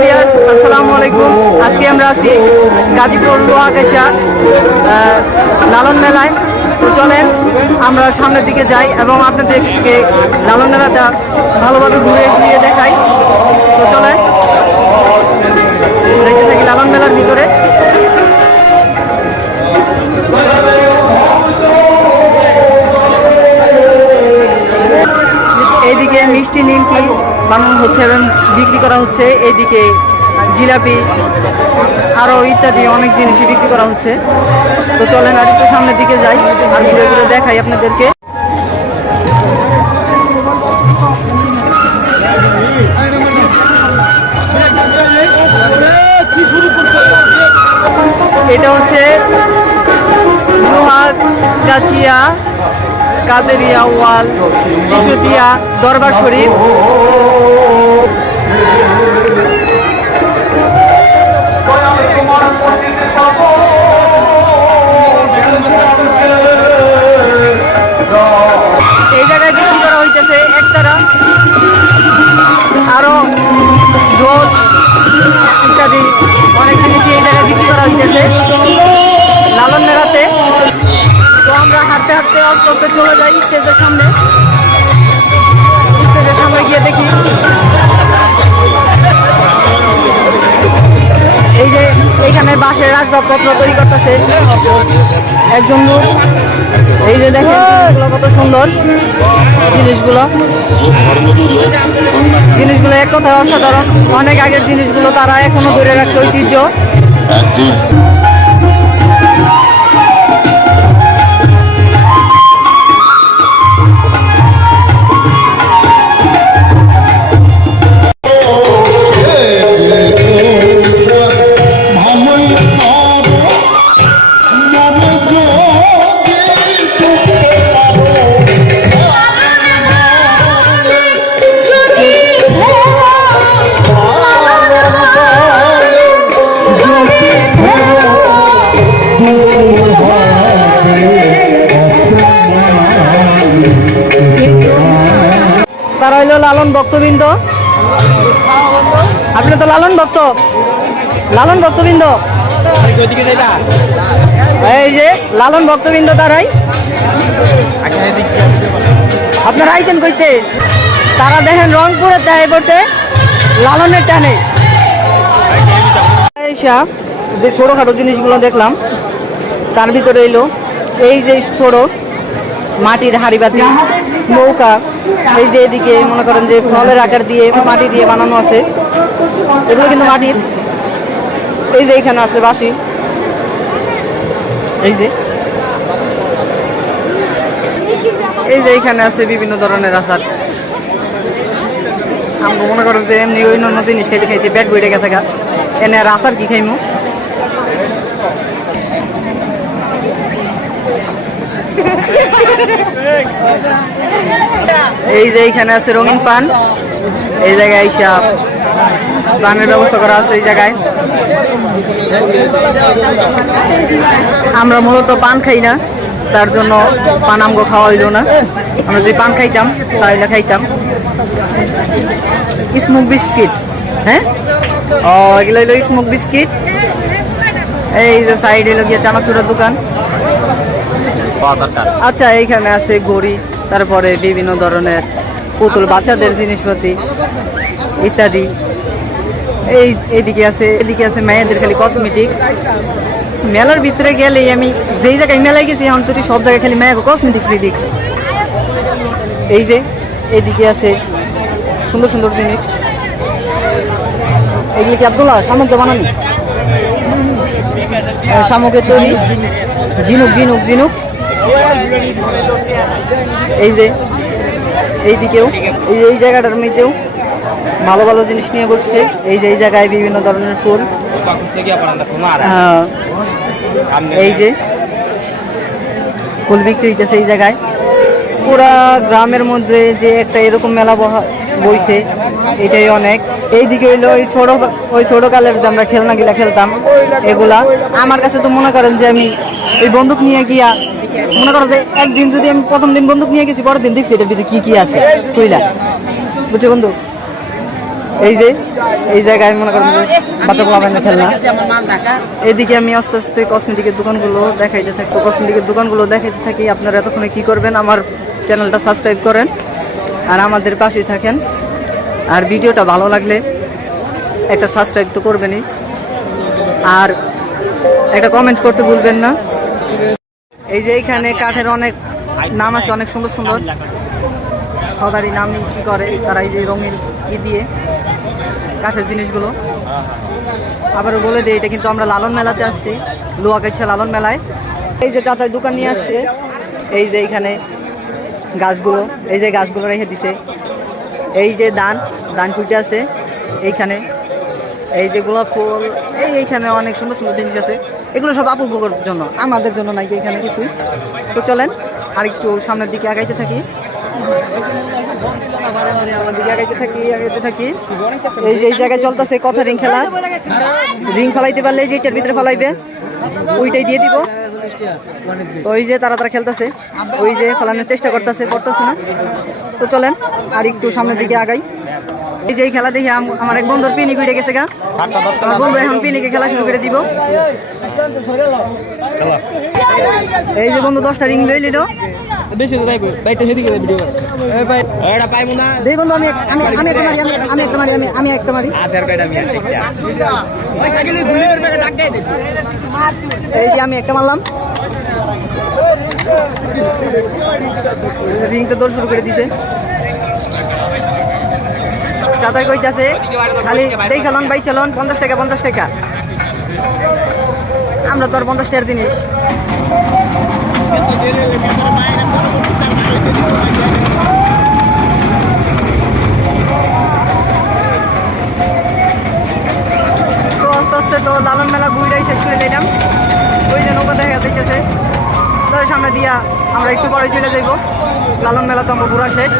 Viewers আসসালামু আলাইকুম। আজকে আমরা আছি গাজীপুর লোহাগেচা লালন মেলায়। তো চলেন, আমরা সামনের দিকে যাই এবং আপনাদেরকে লালন মেলাটা ভালোভাবে ঘুরে ঘুরিয়ে দেখাই। এইদিকে মিষ্টি নিমকি বানানো হচ্ছে এবং বিক্রি করা হচ্ছে। এদিকে জিলাপি আরও ইত্যাদি অনেক জিনিসই বিক্রি করা হচ্ছে। তো চলেন আর একটু সামনের দিকে যাই আর ঘুরে ঘুরে দেখাই আপনাদেরকে। এটা হচ্ছে লোহা গাছিয়া কাদেরিয়া ওয়াল চিসুতিয়া দরবার শরীফ। আস্তে আস্তে চলে যাই স্টেজের সামনে। স্টেজের সামনে গিয়ে দেখি। এই যে এইখানে বাঁশের আসবাবপত্র তৈরি করতেছে। একজন লোক। এই যে দেখেন কত সুন্দর। জিনিসগুলো। জিনিসগুলো এক কথায় অসাধারণ। অনেক আগের জিনিসগুলো তারা এখনও ধরে রাখছে ঐতিহ্য। হইল লালন ভক্তবৃন্দ? আপনি তো লালন ভক্ত। লালন ভক্তবৃন্দ? এই যে, লালন ভক্তবৃন্দ তারাই আপনারা আইছেন কইতে? তারা দেখেন রংপুরে দেয় পড়ছে, লালনের টানে। যে ছোটোখাটো জিনিসগুলো দেখলাম, তার ভিতরে এলো। এই যে ছোট মাটির হাড়ি বাতি, নৌকা, এই যে এদিকে মনে করেন যে ফলের আকার দিয়ে মাটি দিয়ে বানানো আছে, এগুলো কিন্তু মাটির। এই যে এখানে আছে বাসি এই যে। এই যে এইখানে আছে বিভিন্ন ধরনের আচার। আমরা মনে করেন যে এমনি অন্য জিনিস খাইতে খাইতে ব্যাট বইটে গেছে গা। এনে আর আচার কি খাইমু? এই যে এইখানে আছে রঙিন পান। এই জায়গায় আইসা পানের ব্যবস্থা করা আছে এই জায়গায়। আমরা মূলত পান খাই না, তার জন্য পান আমগো খাওয়া হইল না। আমরা যদি পান খাইতাম তাহলে খাইতাম। স্মোক বিস্কিট হ্যাঁ? ও, এগুলো হইল স্মোক বিস্কিট। এই যে সাইড এলো গিয়ে চানাচুরের দোকান। আচ্ছা এইখানে আছে ঘড়ি, তারপরে বিভিন্ন ধরনের পুতুল, বাচ্চাদের জিনিসপাতি ইত্যাদি। এই, এইদিকে আছে এদিকে আছে মেয়েদের খালি কসমেটিক মেলার ভিতরে গেলেই আমি যেই জায়গায় মেলায় গেছি, এখন তো সব জায়গায় খালি মেয়ে কসমেটিক্সই দেখছি। এই যে, এইদিকে আছে সুন্দর সুন্দর জিনিস। এগুলি কি আব্দুল্লাহ, শামুক দিয়ে বানানো? শামুকের তৈরি। ঝিনুক ঝিনুক ঝিনুক। এই যে এই দিকেও এই এই জায়গাটার মধ্যেও ভালো ভালো জিনিস নিয়ে বসছে। এই যে এই জায়গায় বিভিন্ন ধরনের ফুল। এই যে ফুল বিক্রি হইতেছে এই জায়গায়। পুরা গ্রামের মধ্যে যে একটা এরকম মেলা বইছে, এটাই অনেক। এইদিকে হইল ওই ছোট ওই ছোট কালের যে আমরা খেলনা গিলা খেলতাম, এগুলা। আমার কাছে তো মনে করেন যে আমি এই বন্দুক নিয়ে গিয়া মনে করো যে একদিন যদি আমি প্রথম দিন বন্দুক নিয়ে গেছি, পরের দিন দেখছি এটার ভিতরে কি কি আছে, কইলা। বুঝছ বন্ধু? এই যে, এই জায়গায় মনে করেন যে বাচ্চা পোলাপানের খেলনা। এদিকে আমি আস্তে আস্তে কসমেটিকের দোকানগুলো দেখাইতে থাকি। কসমেটিকের দোকানগুলো দেখাইতে থাকি, আপনারা এতক্ষণে কি করবেন? আমার চ্যানেলটা সাবস্ক্রাইব করেন আর আমাদের পাশেই থাকেন। আর ভিডিওটা ভালো লাগলে একটা সাবস্ক্রাইব তো করবেনই। আর একটা কমেন্ট করতে ভুলবেন না। এই যে এইখানে কাঠের অনেক নাম আছে, অনেক সুন্দর সুন্দর। সবারই নামই কি করে, তারা এই যে রঙিন ই দিয়ে কাঠের জিনিসগুলো। আবারও বলে দিই, এটা কিন্তু আমরা লালন মেলাতে আসছি লোয়াগাছা লালন মেলায়। এই যে চাচার দোকান নিয়ে আসছে, এই যে এইখানে গাছগুলো, এই যে গাছগুলো রেখে দিছে। এই যে দান দান ফুটে আছে, এইখানে। এই যে গোলাপ ফুল, এই এইখানে অনেক সুন্দর সুন্দর জিনিস আছে। এগুলো সব আপুর গোবর জন্য, আমাদের জন্য নাই এখানে কিছুই। তো চলেন আর একটু সামনের দিকে আগাইতে থাকি। আগাইতে থাকি আগাইতে থাকি এই যে এই জায়গায় চলতেছে কথা রিং খেলা। রিং ফেলাইতে পারলে যে এটার ভিতরে ফেলাইবে, ওইটাই দিয়ে দিব। তো ওই যে তারা তারা খেলতেছে, ওই যে ফেলানোর চেষ্টা করতেছে করতেছে না। তো চলেন আর একটু সামনের দিকে আগাই। এই যে এই খেলা দেখে আম- আমার এক বন্ধুর পিনি উঠে গেছে গা। আমার বন্ধু এখন পিনিকে খেলা শুরু করে দিব। এই যে বন্ধু দশটা রিং লই লিল। বেশি দূর হেদিকে ভিডিও এ ভাই এটা পাইমু না। দেই বন্ধু আমি আমি আমি একটা মারি আমি আমি একটা মারি আমি আমি একটা ঘুরে এই যে আমি একটা মারলাম। রিং তো দৌড় শুরু করে দিছে। চাতাই কইতাছে খালি দেই খেলন বাই চলন পঞ্চাশ টাকা পঞ্চাশ টাকা। আমরা তো আর পঞ্চাশ টাকার জিনিস। আস্তে আস্তে তো লালন মেলা ঘুরটাই শেষ করে নিলাম। ওই যে নৌকা দেখা যাইতেছে। সামনে দিয়া আমরা একটু পরে চলে যাইব। লালন মেলা তো আমরা ঘোরা শেষ।